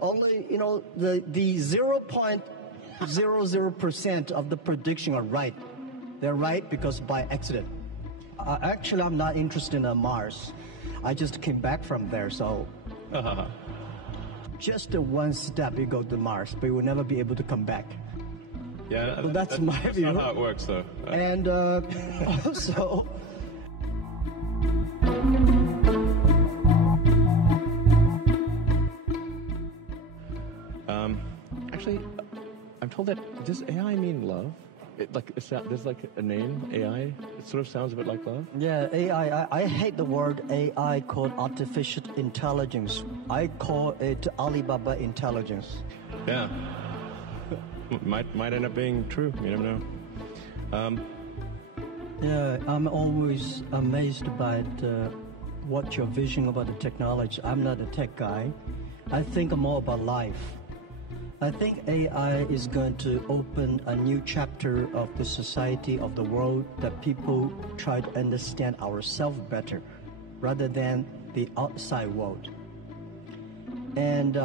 Only, the 0.00% of the prediction are right. They're right because by accident. Actually, I'm not interested in Mars. I just came back from there, so just one step you go to Mars, but you will never be able to come back. Yeah, so that's my view. That's not how it works, though. And also, actually, I'm told that does AI mean love? There's like a name, AI. It sort of sounds a bit like love. Yeah, AI. I hate the word AI called artificial intelligence. I call it Alibaba intelligence. Yeah, might end up being true. You never know. Yeah, I'm always amazed by what your vision about the technology. I'm not a tech guy. I think more about life. I think AI is going to open a new chapter of the society, of the world, that people try to understand ourselves better rather than the outside world. And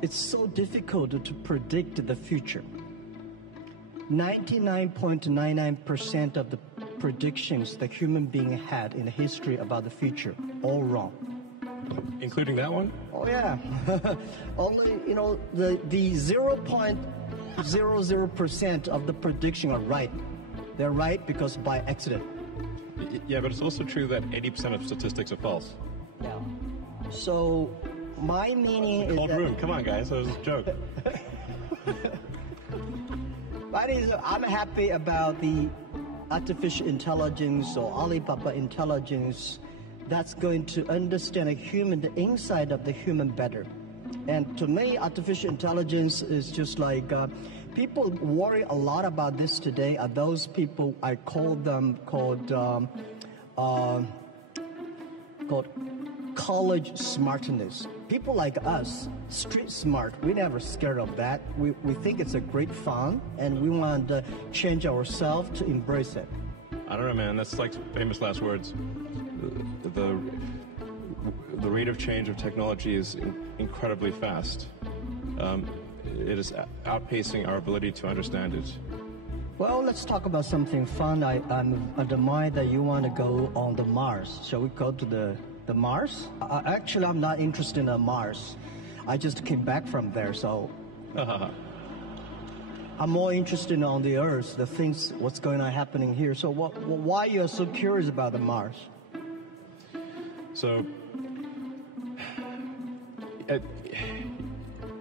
it's so difficult to predict the future. 99.99% of the predictions the human being had in history about the future, all wrong. Including that one? Oh, yeah. Only, the 0.00% of the prediction are right. They're right because by accident. Yeah, but it's also true that 80% of statistics are false. Yeah. So, my meaning is Cold room. Come on, guys. That was a joke. I'm happy about the artificial intelligence or Alibaba intelligence that's going to understand the inside of the human better. And to me, artificial intelligence is just like, people worry a lot about this today are those people, I call them called college smartness. People like us, street smart, we never scared of that. We think it's a great fun, and we want to change ourselves to embrace it. I don't know, man. That's like famous last words. The rate of change of technology is incredibly fast. It is outpacing our ability to understand it. Well, let's talk about something fun. I admire that you want to go on the Mars. Shall we go to the Mars? Actually, I'm not interested in Mars. I just came back from there, so I'm more interested on the Earth, the things, what's going on happening here. So why you're so curious about the Mars? So,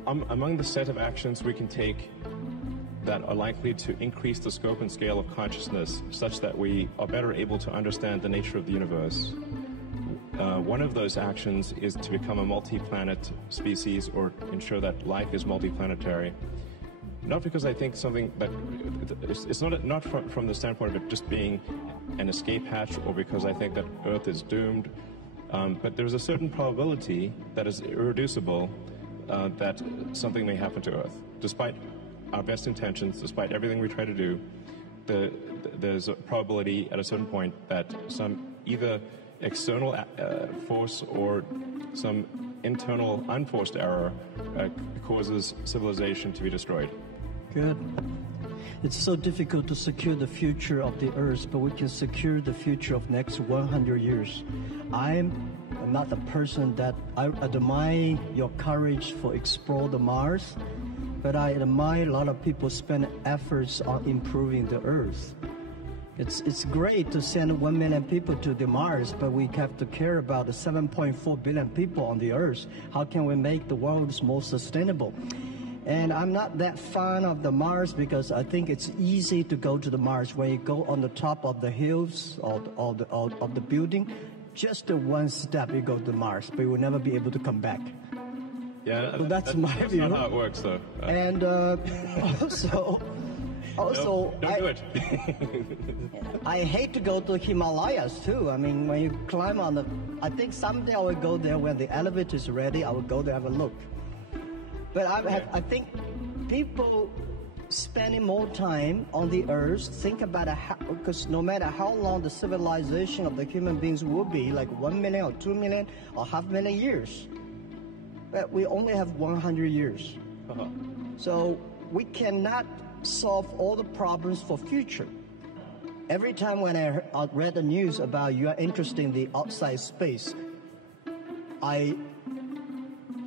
among the set of actions we can take that are likely to increase the scope and scale of consciousness such that we are better able to understand the nature of the universe, one of those actions is to become a multi-planet species or ensure that life is multi-planetary. Not because I think something that it's not from the standpoint of it just being an escape hatch, or because I think that Earth is doomed, but there's a certain probability that is irreducible that something may happen to Earth. Despite our best intentions, despite everything we try to do, there's a probability at a certain point that some either external force or some internal unforced error causes civilization to be destroyed. Good. It's so difficult to secure the future of the Earth, but we can secure the future of next 100 years. I'm not the person that I admire your courage for explore the Mars, but I admire a lot of people spend efforts on improving the Earth. It's great to send 1 million people to the Mars, but we have to care about the 7.4 billion people on the Earth. How can we make the world more sustainable? And I'm not that fan of the Mars because I think it's easy to go to the Mars when you go on the top of the hills or of the building. Just one step you go to Mars, but you will never be able to come back. Yeah, so that's my view. That's not how it works, though. And also, don't do it. I hate to go to Himalayas too. I mean, when you climb on I think someday I will go there when the elevator is ready. I will go there and have a look. But I think people spending more time on the Earth, think about because no matter how long the civilization of the human beings will be, like 1 million or 2 million or 500,000 years, But we only have 100 years. So we cannot solve all the problems for future. Every time when I read the news about you are interested in the outside space, I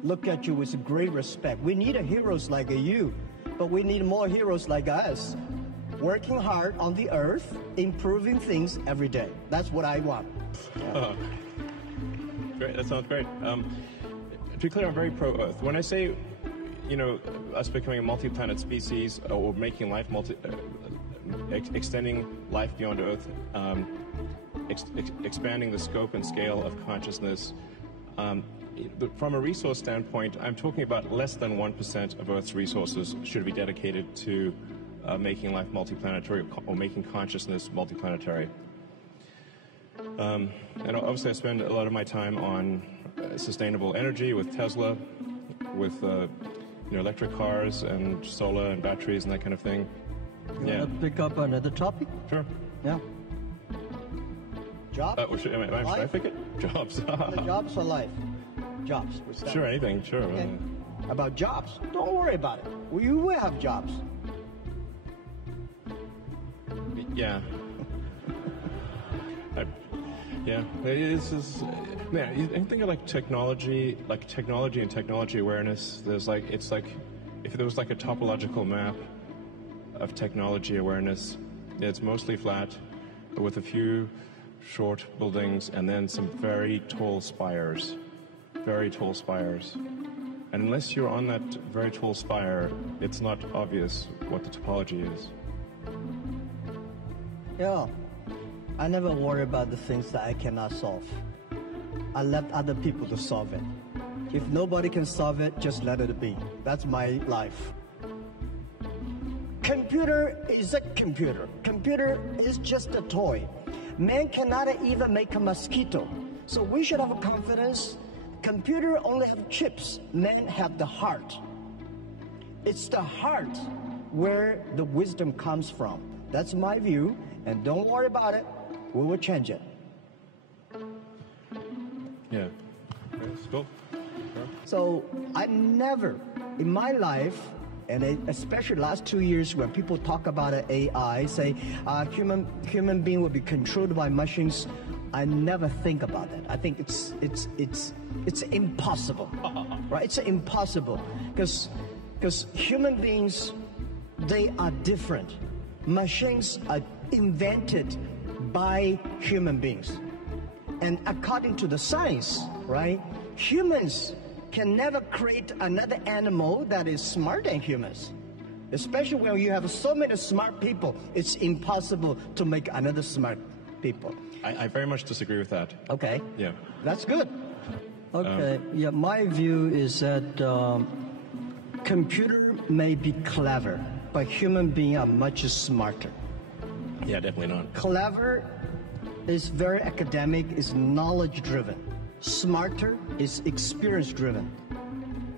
look at you with great respect. We need heroes like you, but we need more heroes like us, working hard on the earth, improving things every day. That's what I want. Yeah. Great, that sounds great. To be clear, I'm very pro-Earth. When I say, us becoming a multi-planet species or making life extending life beyond Earth, expanding the scope and scale of consciousness, from a resource standpoint, I'm talking about less than 1% of Earth's resources should be dedicated to making life multiplanetary or making consciousess multiplanetary. And obviously I spend a lot of my time on sustainable energy with Tesla, with electric cars and solar and batteries and that kind of thing. You want to pick up another topic? Sure. Yeah. Jobs? Should I pick it? Jobs. Jobs or life? Jobs. Sure, anything, sure. Okay. About jobs, don't worry about it. We will have jobs. Yeah. Man, you think of technology and technology awareness. It's like if there was a topological map of technology awareness, it's mostly flat, with a few short buildings and then some very tall spires. Very tall spires. And unless you're on that very tall spire, it's not obvious what the topology is. Yeah. I never worry about the things that I cannot solve. I let other people to solve it. If nobody can solve it, just let it be. That's my life. Computer is a computer. Computer is just a toy. Man cannot even make a mosquito. So we should have confidence. Computer only have chips. Men have the heart. It's the heart where the wisdom comes from. That's my view. And don't worry about it. We will change it. Yeah. That's cool. Sure. So I never, in my life, and especially last 2 years when people talk about AI, say human being will be controlled by machines, I never think about that. I think it's impossible, right? It's impossible because human beings, they are different. Machines are invented by human beings. And according to the science, right, humans can never create another animal that is smarter than humans. Especially when you have so many smart people, it's impossible to make another smart people. I very much disagree with that. Okay. Yeah. That's good. Okay. Yeah, my view is that computer may be clever, but human beings are much smarter. Yeah, definitely not. Clever is very academic, is knowledge driven. Smarter is experience driven.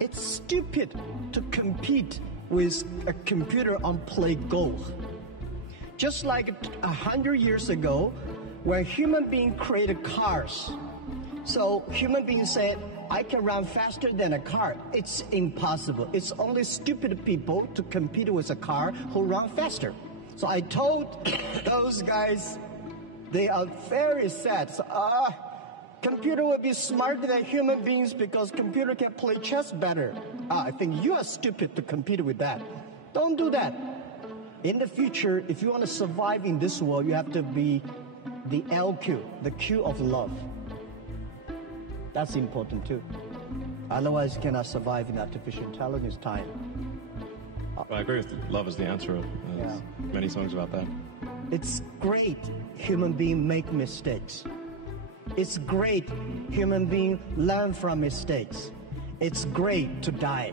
It's stupid to compete with a computer on play Go. Just like 100 years ago, when human beings created cars. So human beings said, I can run faster than a car. It's impossible. It's only stupid people to compete with a car who run faster. So I told those guys, they are very sad. So, computer will be smarter than human beings because computer can play chess better. I think you are stupid to compete with that. Don't do that. In the future, if you want to survive in this world, you have to be the LQ, the Q of love. That's important too. Otherwise, you cannot survive in artificial intelligence time. Well, I agree with love is the answer. There's many songs about that. It's great human beings make mistakes. It's great human beings learn from mistakes. It's great to die.